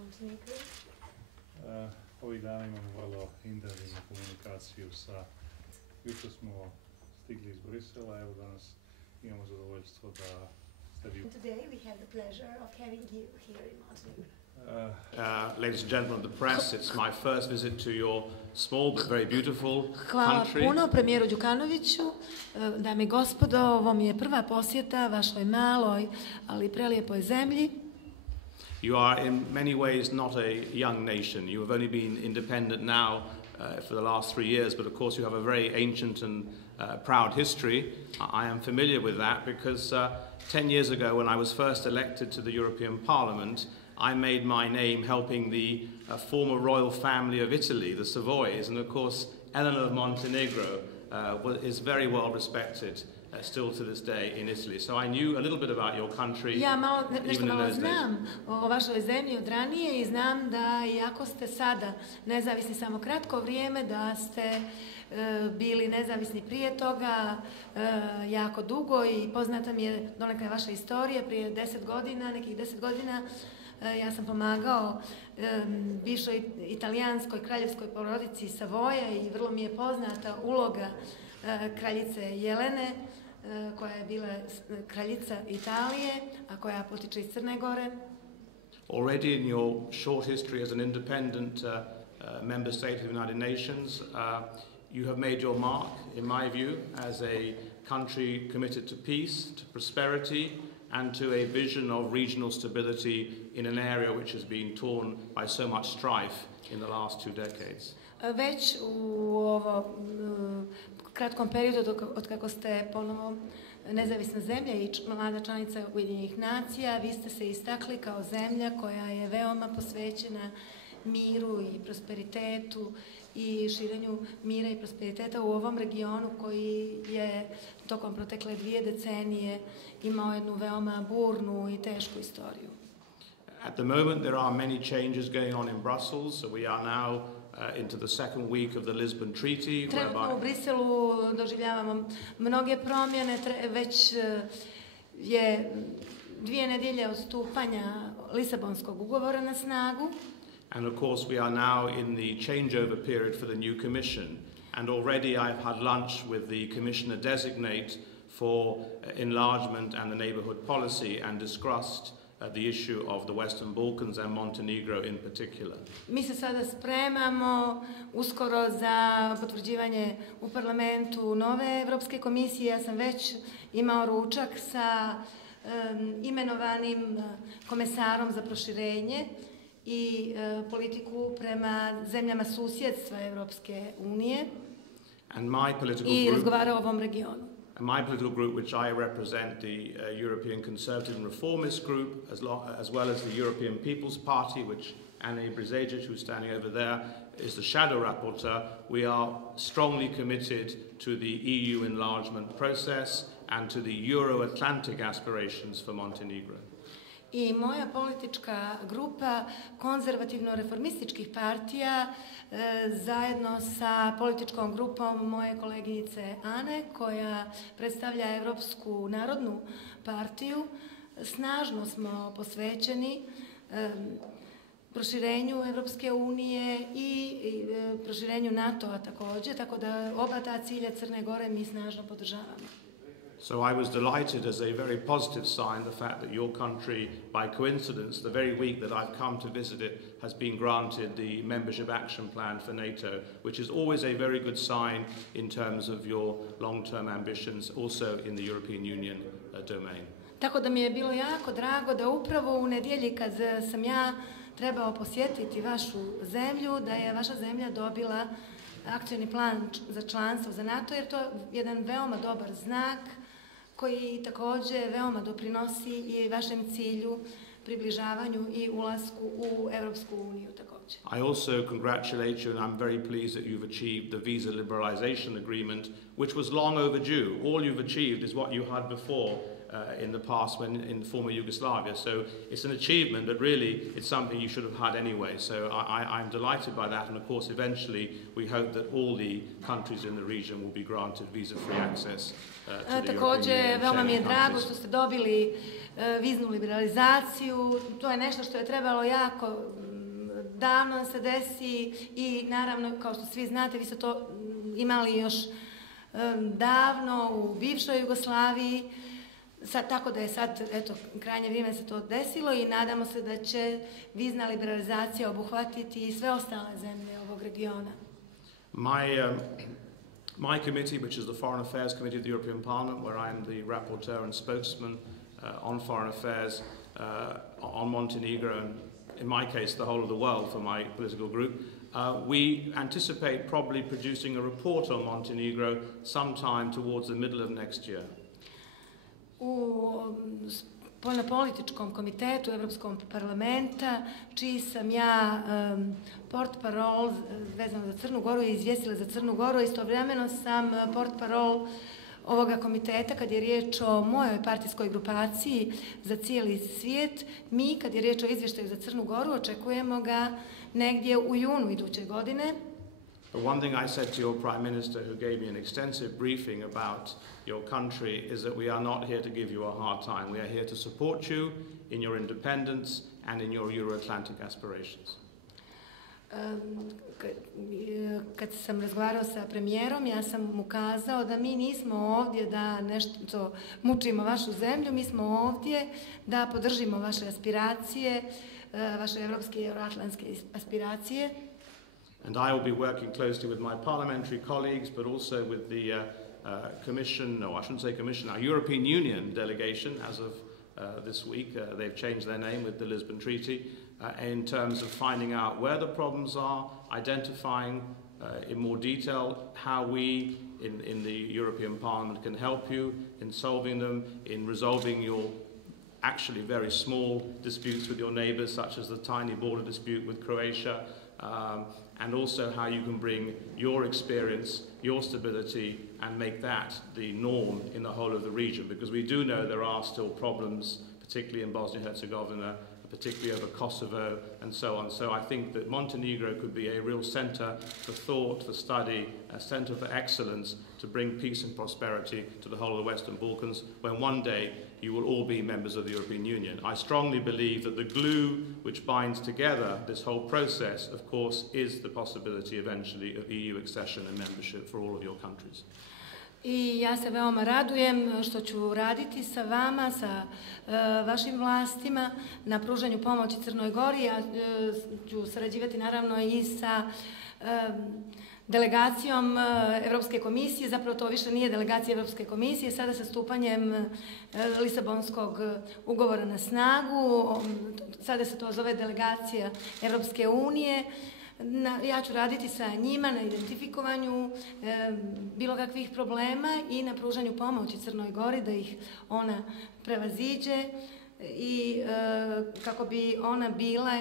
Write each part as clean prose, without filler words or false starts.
Montenegro. Ovih dana imamo vrlo intenzivnu komunikaciju sa, jutro smo stigli iz Brisela, evo danas imamo zadovoljstvo da ste vi. Today we have the pleasure of having you here in Montenegro. Ladies and gentlemen of the press, it's my first visit to your small but very beautiful Hvala country. puno premijeru Đukanoviću. Dame i gospodo, ovo mi je prva posjeta vašoj maloj, ali prelijepoj zemlji. You are in many ways not a young nation. You have only been independent now for the last 3 years, but of course you have a very ancient and proud history. I am familiar with that because 10 years ago when I was first elected to the European Parliament, I made my name helping the former royal family of Italy, the Savoys, and of course Eleanor of Montenegro is very well respected still to this day in Italy. So I knew a little bit about your country. Ja nešto even in malo those znam days. o vašoj zemlji od ranije i znam da iako ste sada nezavisni samo kratko vrijeme, da ste bili nezavisni prije toga jako dugo i poznata mi je donekle vaša istorija. Prije 10 godina, nekih 10 godina, ja sam pomagao bivšoj italijanskoj kraljevskoj porodici Savoja i vrlo mi je poznata uloga kraljice Jelene, koja je bila kraljica Italije, a koja potiče iz Crne Gore. Already in your short history as an independent member state of the United Nations, you have made your mark, in my view, as a country committed to peace, to prosperity, and to a vision of regional stability in an area which has been torn by so much strife in the last 2 decades. Već u ovom kratkom periodu od kako ste ponovo nezavisna zemlja i mlada članica Ujedinjenih nacija, vi ste se istakli kao zemlja koja je veoma posvećena miru i prosperitetu i širenju mira i prosperiteta u ovom regionu koji je tokom protekle 2 decenije imao jednu veoma burnu i tešku istoriju. At the moment there are many changes going on in Brussels, so we are now into the second week of the Lisbon Treaty. Trenutno u Briselu doživljavamo mnoge promjene, već je 2 nedjelje od stupanja Lisabonskog ugovora na snagu. And of course we are now in the changeover period for the new Commission. And already I've had lunch with the Commissioner designate for enlargement and the neighbourhood policy and discussed the issue of the Western Balkans and Montenegro in particular. Mi se sada spremamo uskoro za potvrđivanje u parlamentu nove Evropske komisije. Ja sam već imao ručak sa imenovanim komesarom za proširenje i politiku prema zemljama susjedstva Evropske unije i razgovarao o ovom regionu. And my political group, which I represent, the European Conservative and Reformist Group, as well as the European People's Party, which Anne Brizegic, who's standing over there, is the shadow rapporteur, we are strongly committed to the EU enlargement process and to the Euro-Atlantic aspirations for Montenegro. I moja politička grupa konzervativno-reformističkih partija zajedno sa političkom grupom moje koleginice Ane, koja predstavlja Evropsku narodnu partiju, snažno smo posvećeni proširenju Evropske unije i proširenju NATO-a također, tako da oba ta cilja Crne Gore mi snažno podržavamo. So I was delighted as a very positive sign the fact that your country, by coincidence, the very week that I've come to visit it, has been granted the membership action plan for NATO, which is always a very good sign in terms of your long-term ambitions, also in the European Union domain. Tako da mi je bilo jako drago da upravo u nedjelji kad sam ja trebao posjetiti vašu zemlju, da je vaša zemlja dobila akcioni plan za članstvo za NATO, jer to je jedan veoma dobar znak koji također veoma doprinosi i vašem cilju, približavanju i ulasku u Evropsku uniju također. I also congratulate you and I'm very pleased that you've achieved the visa liberalization agreement, which was long overdue. All you've achieved is what you had before in the past when in former Yugoslavia. So it's an achievement, but really it's something you should have had anyway. So I'm delighted by that, and of course eventually we hope that all the countries in the region will be granted visa-free access to the Također, European Union. veoma mi je drago što ste dobili viznu liberalizaciju. To je nešto što je trebalo jako davno da se desi i naravno, kao što svi znate, vi ste to imali još davno u bivšoj Jugoslaviji. Tako da je sad, eto, krajnje vrijeme se to desilo i nadamo se da će vizna liberalizacija obuhvatiti i sve ostale zemlje ovog regiona. My committee, which is the Foreign Affairs Committee of the European Parliament, where I am the rapporteur and spokesman on foreign affairs on Montenegro, and in my case the whole of the world for my political group, we anticipate probably producing a report on Montenegro sometime towards the middle of next year. U spoljnopolitičkom komitetu Europskog parlamenta, čiji sam ja portparol vezano za Crnu Goru i izvjestila za Crnu Goru, istovremeno sam portparol ovoga komiteta kad je riječ o mojoj partijskoj grupaciji za cijeli svijet. Mi, kad je riječ o izvještaju za Crnu Goru, očekujemo ga negdje u junu iduće godine. But one thing I said to your Prime Minister, who gave me an extensive briefing about your country, is that we are not here to give you a hard time. We are here to support you in your independence and in your Euro-Atlantic aspirations. Kad sam razgovarao sa premijerom, ja sam mu kazao da mi nismo ovdje da nešto mučimo vašu zemlju, mi smo ovdje da podržimo vaše aspiracije, vaše evropske i euroatlantske aspiracije. And I will be working closely with my parliamentary colleagues, but also with the Commission, no, I shouldn't say Commission, our European Union delegation as of this week. They've changed their name with the Lisbon Treaty in terms of finding out where the problems are, identifying in more detail how we in the European Parliament can help you in solving them, in resolving your actually very small disputes with your neighbours, such as the tiny border dispute with Croatia, and also how you can bring your experience, your stability, and make that the norm in the whole of the region. Because we do know there are still problems, particularly in Bosnia-Herzegovina, particularly over Kosovo, and so on. So I think that Montenegro could be a real centre for thought, for study, a centre for excellence to bring peace and prosperity to the whole of the Western Balkans, when one day you will all be members of the European Union. I strongly believe that the glue which binds together this whole process, of course, is the possibility eventually of EU accession and membership for all of your countries. I ja se veoma radujem što ću raditi sa vama, sa vašim vlastima na pružanju pomoći Crnoj Gori. Ja ću sarađivati naravno i sa delegacijom Europske komisije, zapravo to više nije delegacija Europske komisije, sada sa stupanjem Lisabonskog ugovora na snagu, sada se to zove delegacija Europske unije. Ja ću raditi sa njima na identifikovanju bilo kakvih problema i na pružanju pomoći Crnoj Gori da ih ona prevaziđe i kako bi ona bila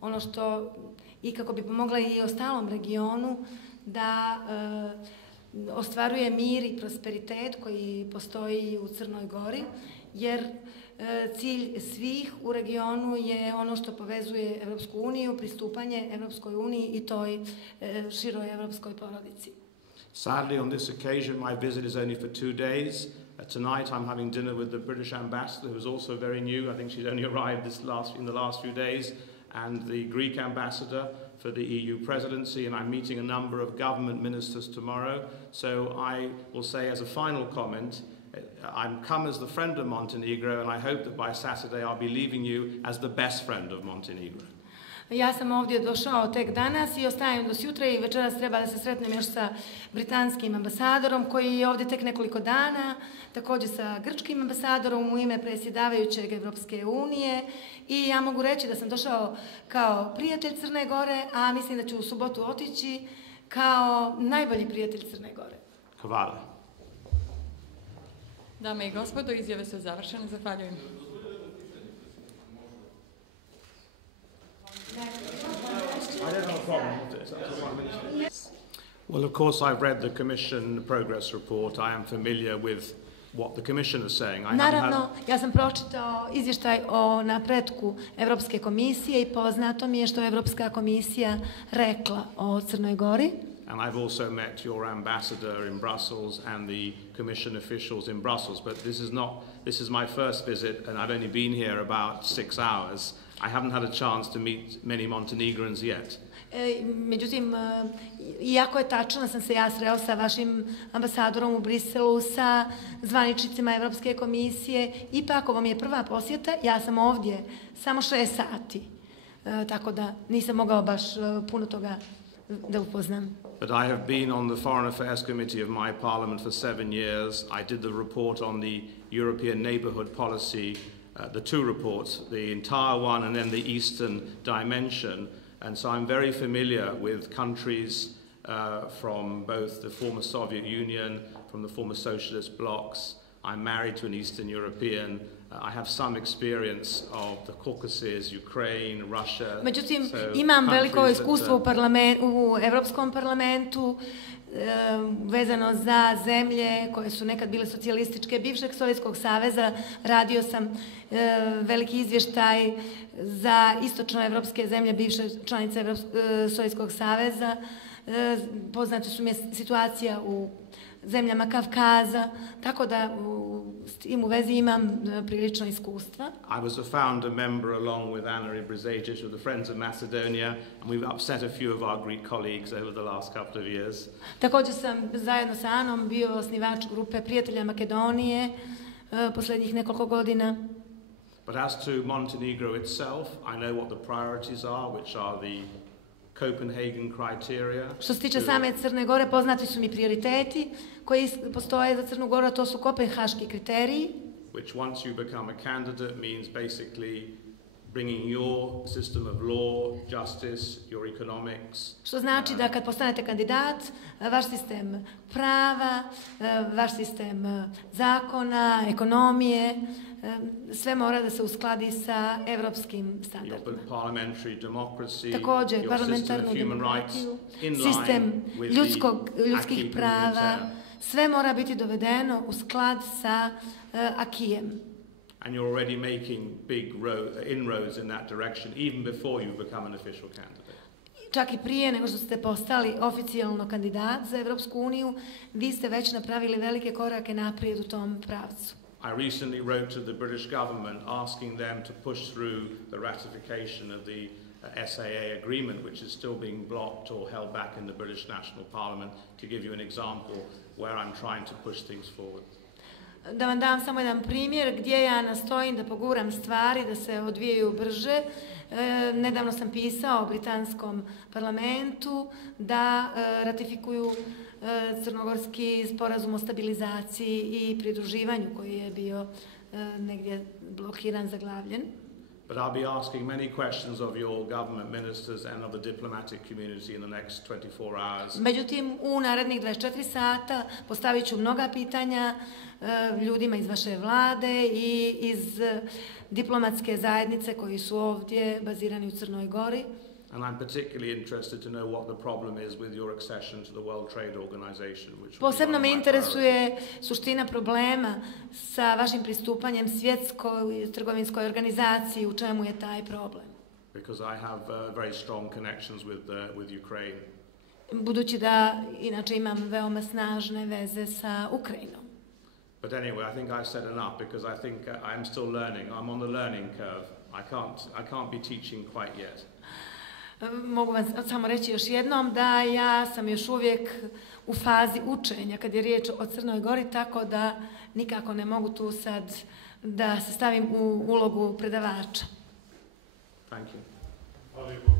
ono što i kako bi pomogla i ostalom regionu da ostvaruje mir i prosperitet koji postoji u Crnoj Gori, jer cilj svih u regionu je ono što povezuje Europsku uniju, pristupanje Europskoj uniji i toj široj europskoj porodici. Sadly, on this occasion, my visit is only for 2 days. Tonight I'm having dinner with the British ambassador, who is also very new. I think she's only arrived in the last few days, and the Greek ambassador for the EU presidency, and I'm meeting a number of government ministers tomorrow. So I will say as a final comment, I'm come as the friend of Montenegro, and I hope that by Saturday I'll be leaving you as the best friend of Montenegro. Ja sam ovdje došao tek danas i ostajem do sutra i večeras treba da se sretnem još sa britanskim ambasadorom koji je ovdje tek nekoliko dana, također sa grčkim ambasadorom u ime predsjedavajućeg Evropske unije i ja mogu reći da sam došao kao prijatelj Crne Gore, a mislim da ću u subotu otići kao najbolji prijatelj Crne Gore. Hvala. Dame i gospodo, izjave su završene. Zahvaljujem. Well, of course, I've read the Commission progress report. I am familiar with what the Commission is saying. I haven't Naravno, ja sam pročitao izvještaj o napretku Evropske komisije i poznato mi je što je Evropska komisija rekla o Crnoj Gori. And I've also met your ambassador in Brussels and the Commission officials in Brussels, but this is my first visit and I've only been here about 6 hours. I haven't had a chance to meet many Montenegrins yet. Međutim, iako je tačno da sam se ja sreo sa vašim ambasadorom u Briselu, sa zvaničnicima Evropske komisije, ipak ovo mi je prva posjeta, ja sam ovdje samo 6 sati, tako da nisam mogao baš puno toga da upoznam. But I have been on the Foreign Affairs Committee of my parliament for 7 years. I did the report on the European neighbourhood policy, the 2 reports, the entire one and then the eastern dimension. And so I'm very familiar with countries from both the former Soviet Union, from the former socialist blocs. I'm married to an Eastern European. I have some experience of the Caucasus, Ukraine, Russia. Međutim, imam veliko iskustvo u Evropskom parlamentu vezano za zemlje koje su nekad bile socijalističke, bivšeg Sovjetskog saveza. Radio sam veliki izvještaj za istočnoevropske zemlje, bivše članice Sovjetskog saveza. Poznate su mi situacija u zemljama Kavkaza, tako da s tim u vezi imam prilično iskustva. I was a founder member along with Anna Ibrisagic of the Friends of Macedonia, and we've upset a few of our Greek colleagues over the last couple of years. Također sam zajedno sa Anom bio osnivač grupe Prijatelja Makedonije posljednjih nekoliko godina. But as to Montenegro itself, I know what the priorities are, which are the Copenhagen criteria. Što se tiče same Crne Gore, poznati su mi prioriteti koji postoje za Crnu Goru, a to su kopenhaški kriteriji. Which once you become a candidate means basically bringing your system of law, justice, your economics. Što znači da kad postanete kandidat, vaš sistem prava, vaš sistem zakona, ekonomije, sve mora da se uskladi sa evropskim standardima. Također, parlamentarnu demokratiju, sistem ljudskih prava, sve mora biti dovedeno u sklad sa akijem. And you're already making big inroads in that direction, even before you become an official candidate. Čak i prije nego što ste postali oficijalno kandidat za Evropsku uniju, vi ste već napravili velike korake naprijed u tom pravcu. I recently wrote to the British government asking them to push through the ratification of the SAA agreement, which is still being blocked or held back in the British National Parliament, to give you an example where I'm trying to push things forward. Da vam dam samo jedan primjer gdje ja nastojim da poguram stvari, da se odvijaju brže. Nedavno sam pisao britanskom parlamentu da ratifikuju crnogorski sporazum o stabilizaciji i pridruživanju koji je bio negdje blokiran, zaglavljen. But I'll be asking many questions of your government ministers and of the diplomatic community in the next 24 hours. Međutim, u narednih 24 sata postavit ću mnoga pitanja ljudima iz vaše vlade i iz diplomatske zajednice koji su ovdje bazirani u Crnoj Gori. And I'm particularly interested to know what the problem is with your accession to the World Trade Organization. Posebno me interesuje suština problema sa vašim pristupanjem Svjetskoj trgovinskoj organizaciji, u čemu je taj problem. Because I have very strong connections with Ukraine. Budući da inače imam veoma snažne veze sa Ukrajinom. But anyway, I think I've said enough because I think I'm still learning. I'm on the learning curve. I can't be teaching quite yet. Mogu vam samo reći još jednom da ja sam još uvijek u fazi učenja kad je riječ o Crnoj Gori, tako da nikako ne mogu tu sad da se stavim u ulogu predavača. Thank you.